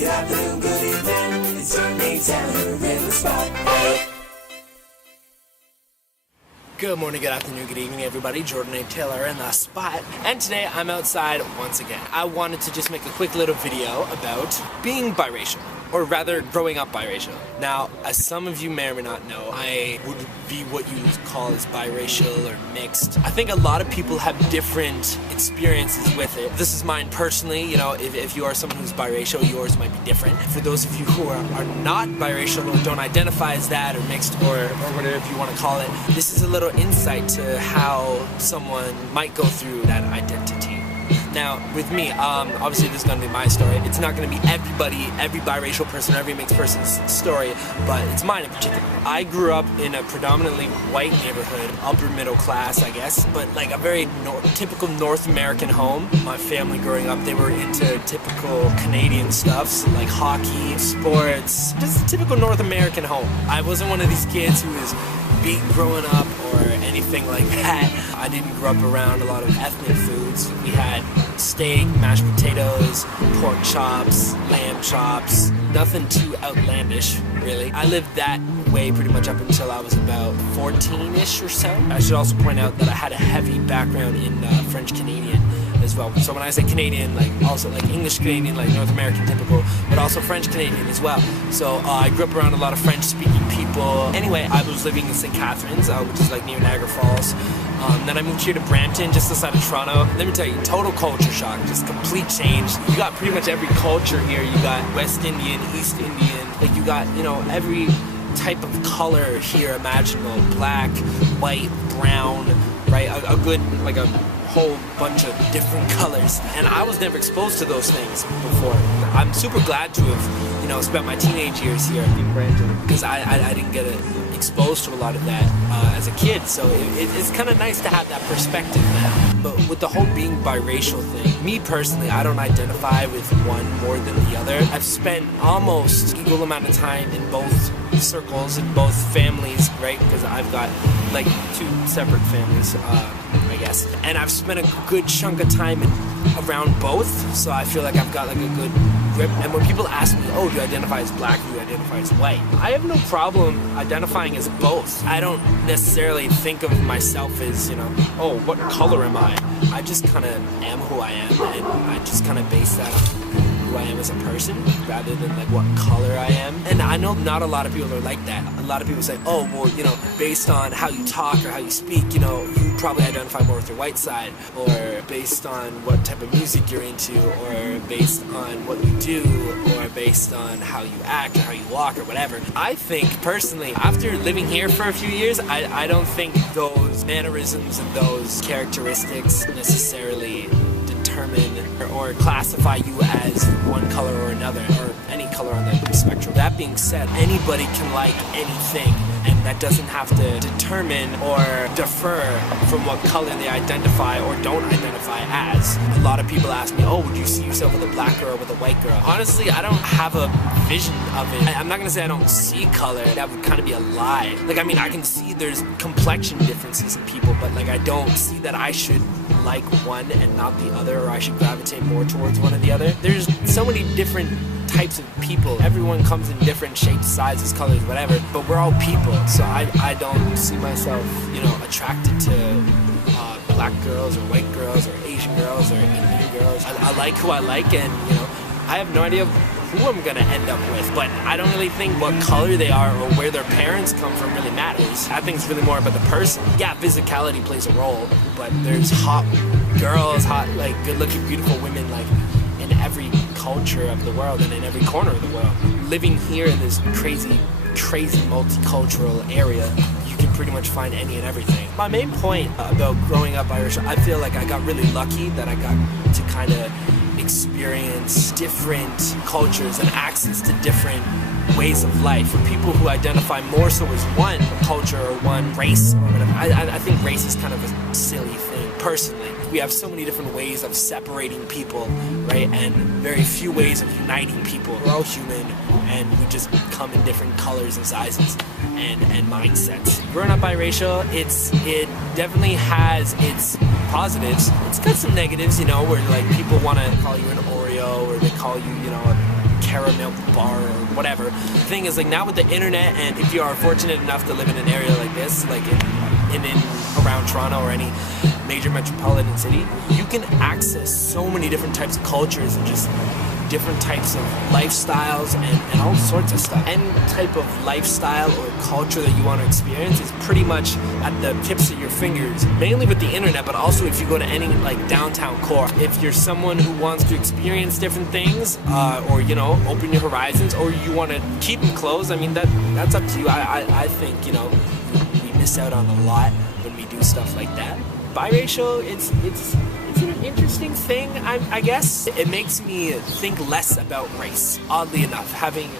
Good afternoon, good evening. It's Jordan Taylor in the spotlight. Good morning, good afternoon, good evening, everybody. Jordan A. Taylor in the spot. And today I'm outside once again. I wanted to just make a quick little video about being biracial, or rather growing up biracial. Now, as some of you may or may not know, I would be what you call as biracial or mixed. I think a lot of people have different experiences with it. This is mine personally. You know, if you are someone who's biracial, yours might be different. For those of you who are not biracial or don't identify as that, or mixed, or whatever you want to call it, this is a little insight to how someone might go through that identity. Now, with me, obviously this is going to be my story. It's not going to be every biracial person, every mixed person's story, but it's mine in particular. I grew up in a predominantly white neighborhood, upper middle class, I guess, but like a very typical North American home. My family growing up, they were into typical Canadian stuffs, like hockey, sports, just a typical North American home. I wasn't one of these kids who was beat growing up or anything like that. I didn't grow up around a lot of ethnic foods. We had steak, mashed potatoes, pork chops, lamb chops, nothing too outlandish, really. I lived that way pretty much up until I was about 14-ish or so. I should also point out that I had a heavy background in French Canadian as well. So when I say Canadian, like also like English Canadian, like North American typical, but also French Canadian as well. So I grew up around a lot of French speaking people. Anyway, I was living in St. Catharines, which is like near Niagara Falls. Then I moved here to Brampton, just outside of Toronto. Let me tell you, total culture shock, just complete change. You got pretty much every culture here. You got West Indian, East Indian, like you got, you know, every type of color here imaginable. Black, white, brown, right? A good, like a whole bunch of different colors, and I was never exposed to those things before. I'm super glad to have, you know, spent my teenage years here in Brampton, because I didn't get exposed to a lot of that as a kid, so it's kind of nice to have that perspective now. But with the whole being biracial thing, me personally, I don't identify with one more than the other. I've spent almost equal amount of time in both circles, in both families, right? Because I've got like two separate families, I guess, and I've spent a good chunk of time around both, so I feel like I've got like a good grip. And when people ask me, oh, do you identify as black, do you identify as white, I have no problem identifying as both. I don't necessarily think of myself as, you know, oh, what color am I? I just kind of am who I am, and I just kind of base that on who I am as a person rather than like what color I am. And I know not a lot of people are like that. A lot of people say, oh, well, you know, based on how you talk or how you speak, you know, you probably identify more with your white side, or based on what type of music you're into, or based on what you do, or based on how you act or how you walk or whatever. I think personally, after living here for a few years, I don't think those mannerisms and those characteristics necessarily determine or classify you as one color or another, or any color on the spectrum. That being said, anybody can like anything, and that doesn't have to determine or defer from what color they identify or don't identify as. A lot of people ask me, oh, would you see yourself with a black girl or with a white girl? Honestly, I don't have a vision of it. I'm not gonna say I don't see color. That would kind of be a lie. Like, I mean, I can see there's complexion differences in people, but like I don't see that I should like one and not the other, or I should gravitate more towards one or the other. There's so many different types of people. Everyone comes in different shapes, sizes, colors, whatever, but we're all people. So I don't see myself, you know, attracted to black girls or white girls or Asian girls or Indian girls. I like who I like, and, you know, I have no idea who I'm gonna end up with, but I don't really think what color they are or where their parents come from really matters. I think it's really more about the person. Yeah, physicality plays a role, but there's hot girls, hot, like, good-looking, beautiful women, like, in every culture of the world and in every corner of the world. Living here in this crazy multicultural area, you can pretty much find any and everything. My main point about growing up Irish, I feel like I got really lucky that I got to kind of experience different cultures and access to different ways of life. For people who identify more so as one culture or one race or whatever, I think race is kind of a silly thing, personally. We have so many different ways of separating people, right, and very few ways of uniting people. We're all human, and we just come in different colors and sizes and mindsets. Growing up biracial, it definitely has its positives. It's got some negatives, you know, where like people want to call you an Oreo, or they call you, you know, a Terra milk bar or whatever. The thing is, like, now with the internet, and if you are fortunate enough to live in an area like this, like in around Toronto or any major metropolitan city, you can access so many different types of cultures and just different types of lifestyles and all sorts of stuff. Any type of lifestyle or culture that you want to experience is pretty much at the tips of your fingers, mainly with the internet, but also if you go to any like downtown core. If you're someone who wants to experience different things, or you know, open your horizons, or you want to keep them closed, I mean, that's up to you. I think, you know, we miss out on a lot when we do stuff like that. Biracial, it's an interesting thing, I guess. It makes me think less about race. Oddly enough, having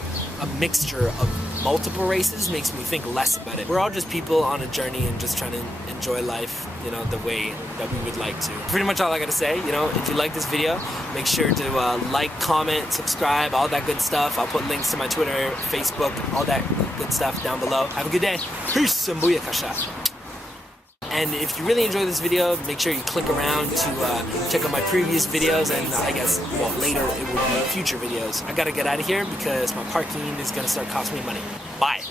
a mixture of multiple races makes me think less about it. We're all just people on a journey and just trying to enjoy life, you know, the way that we would like to. Pretty much all I gotta say. You know, if you like this video, make sure to like, comment, subscribe, all that good stuff. I'll put links to my Twitter, Facebook, all that good stuff down below. Have a good day. Peace and booyakasha. And if you really enjoyed this video, make sure you click around to check out my previous videos, and I guess, well, later it will be future videos. I gotta get out of here because my parking is gonna start costing me money. Bye.